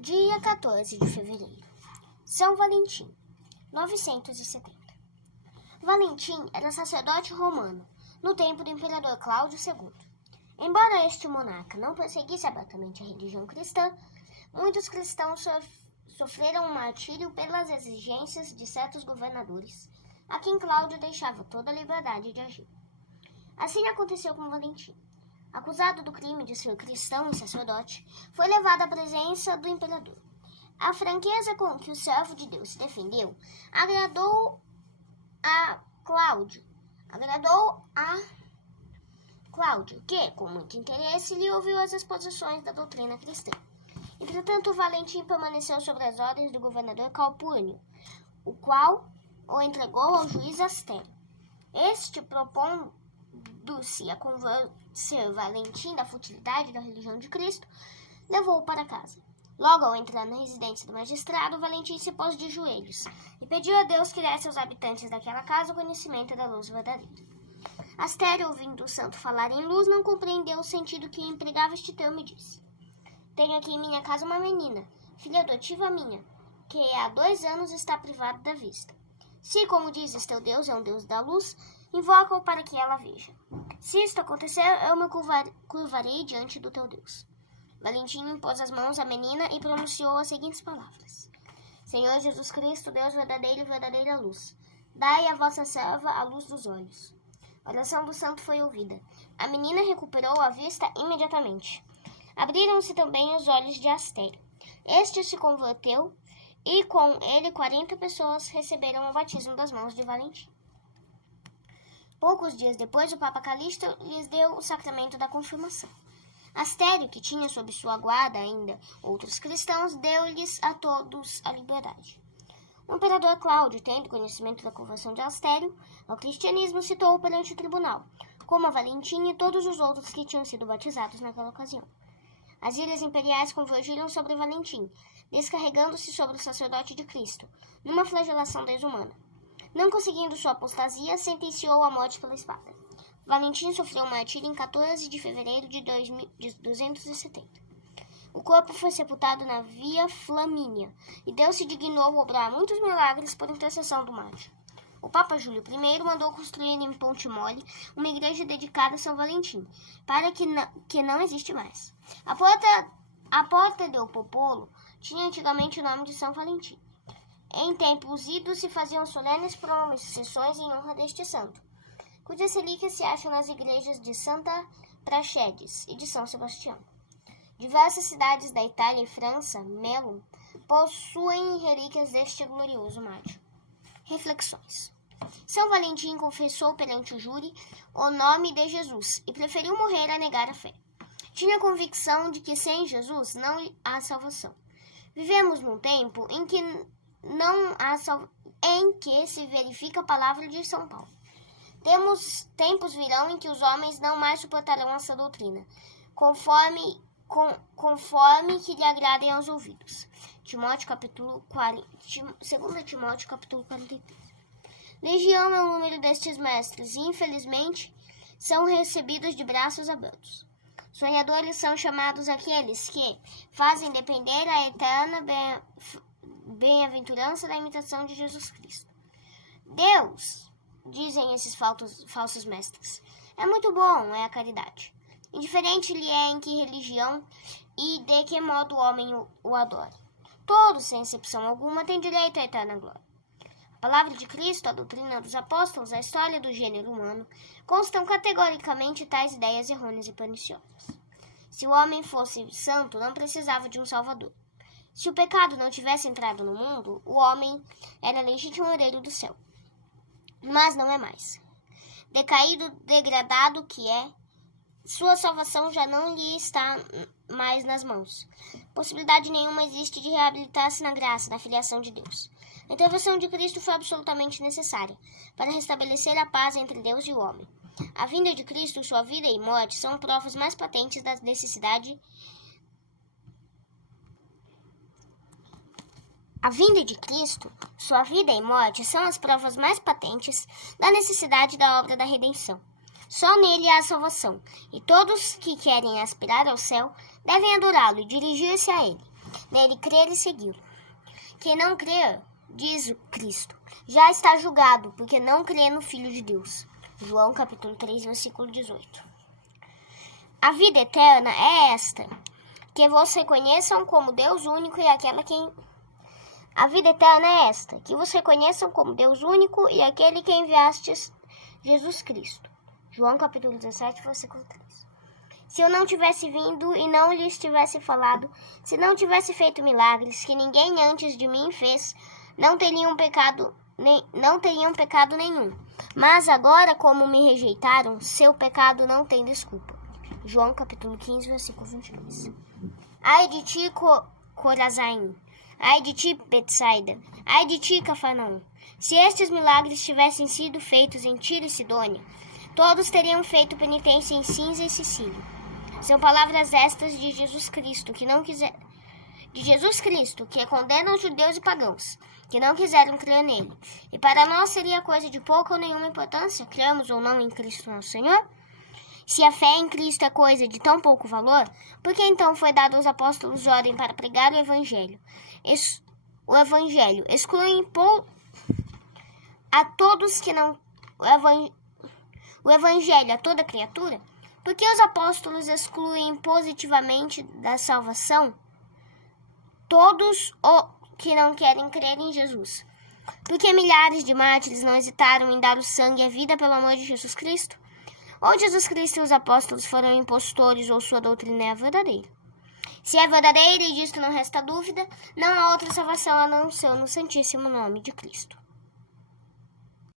Dia 14 de fevereiro. São Valentim, 970. Valentim era sacerdote romano, no tempo do imperador Cláudio II. Embora este monarca não perseguisse abertamente a religião cristã, muitos cristãos sofreram um martírio pelas exigências de certos governadores, a quem Cláudio deixava toda a liberdade de agir. Assim aconteceu com Valentim. Acusado do crime de ser cristão e sacerdote, foi levado à presença do imperador. A franqueza com que o servo de Deus se defendeu agradou a Cláudio, que, com muito interesse, lhe ouviu as exposições da doutrina cristã. Entretanto, Valentim permaneceu sobre as ordens do governador Calpurnio, o qual o entregou ao juiz Astério. Este, propondo-se a convencer Valentim da futilidade da religião de Cristo, levou-o para casa. Logo ao entrar na residência do magistrado, Valentim se pôs de joelhos e pediu a Deus que desse aos habitantes daquela casa o conhecimento da luz verdadeira. Astério, ouvindo o santo falar em luz, não compreendeu o sentido que empregava este termo e disse: Tenho aqui em minha casa uma menina, filha adotiva minha, que há 2 anos está privada da vista. Se, como dizes, teu Deus é um Deus da luz, invoca-o para que ela veja. Se isto acontecer, eu me curvarei diante do teu Deus. Valentim impôs as mãos à menina e pronunciou as seguintes palavras: Senhor Jesus Cristo, Deus verdadeiro e verdadeira luz, dai à vossa serva a luz dos olhos. A oração do santo foi ouvida. A menina recuperou a vista imediatamente. Abriram-se também os olhos de Astério. Este se converteu e com ele 40 pessoas receberam o batismo das mãos de Valentim. Poucos dias depois, o Papa Calixto lhes deu o sacramento da confirmação. Astério, que tinha sob sua guarda ainda outros cristãos, deu-lhes a todos a liberdade. O imperador Cláudio, tendo conhecimento da conversão de Astério ao cristianismo, citou-o perante o tribunal, como a Valentim e todos os outros que tinham sido batizados naquela ocasião. As ilhas imperiais convergiram sobre Valentim, descarregando-se sobre o sacerdote de Cristo, numa flagelação desumana. Não conseguindo sua apostasia, sentenciou a morte pela espada. Valentim sofreu um martírio em 14 de fevereiro de 270. O corpo foi sepultado na Via Flamínia, e Deus se dignou obrar muitos milagres por intercessão do mártir. O Papa Júlio I mandou construir em Ponte Mole uma igreja dedicada a São Valentim, para que não existe mais. A porta do Popolo tinha antigamente o nome de São Valentim. Em tempos idos se faziam solenes procissões em honra deste santo, cujas relíquias se acham nas igrejas de Santa Praxedes e de São Sebastião. Diversas cidades da Itália e França, Melun, possuem relíquias deste glorioso mártir. Reflexões. São Valentim confessou perante o júri o nome de Jesus e preferiu morrer a negar a fé. Tinha a convicção de que sem Jesus não há salvação. Vivemos num tempo em que se verifica a palavra de São Paulo. Tempos virão em que os homens não mais suportarão essa doutrina, conforme que lhe agradem aos ouvidos. 2 Timóteo capítulo 43. Legião é o número destes mestres e, infelizmente, são recebidos de braços abertos. Sonhadores são chamados aqueles que fazem depender a eterna bem-aventurança da imitação de Jesus Cristo. Deus, dizem esses falsos mestres, é muito bom, é a caridade. Indiferente lhe é em que religião e de que modo o homem o adore. Todos, sem exceção alguma, têm direito à eterna glória. A palavra de Cristo, a doutrina dos apóstolos, a história do gênero humano, constam categoricamente tais ideias errôneas e perniciosas. Se o homem fosse santo, não precisava de um salvador. Se o pecado não tivesse entrado no mundo, o homem era legítimo herdeiro do céu. Mas não é mais. Decaído, degradado que é, sua salvação já não lhe está mais nas mãos. Possibilidade nenhuma existe de reabilitar-se na graça, na filiação de Deus. A intervenção de Cristo foi absolutamente necessária para restabelecer a paz entre Deus e o homem. A vinda de Cristo, sua vida e morte, são provas mais patentes da necessidade. A vinda de Cristo, sua vida e morte, são as provas mais patentes da necessidade da obra da redenção. Só nele há salvação, e todos que querem aspirar ao céu devem adorá-lo e dirigir-se a ele. nele crer e segui-lo. Quem não crer, diz Cristo, já está julgado, porque não crê no Filho de Deus. João capítulo 3, versículo 18. A vida eterna é esta, que vos reconheçam como Deus único e aquela quem... A vida eterna é esta, que vos reconheçam como Deus único e aquele que enviastes, Jesus Cristo. João capítulo 17, versículo 3. Se eu não tivesse vindo e não lhes tivesse falado, se não tivesse feito milagres que ninguém antes de mim fez, não teriam pecado nenhum. Mas agora, como me rejeitaram, seu pecado não tem desculpa. João capítulo 15, versículo 22. Ai de ti, Corazim! Ai de ti, Betsaida! Ai de ti, Cafarnaum! Se estes milagres tivessem sido feitos em Tiro e Sidônia, todos teriam feito penitência em Cinza e Sicília. São palavras estas de Jesus Cristo, que condena os judeus e pagãos, que não quiseram crer nele. E para nós seria coisa de pouca ou nenhuma importância, cremos ou não em Cristo nosso Senhor? Se a fé em Cristo é coisa de tão pouco valor, por que então foi dado aos apóstolos ordem para pregar o Evangelho? Excluem a todos que não... O Evangelho a toda criatura? Por que os apóstolos excluem positivamente da salvação todos os que não querem crer em Jesus? Porque milhares de mártires não hesitaram em dar o sangue e a vida pelo amor de Jesus Cristo? Ou Jesus Cristo e os apóstolos foram impostores ou sua doutrina é verdadeira? Se é verdadeira e disto não resta dúvida, não há outra salvação a não ser no Santíssimo Nome de Cristo.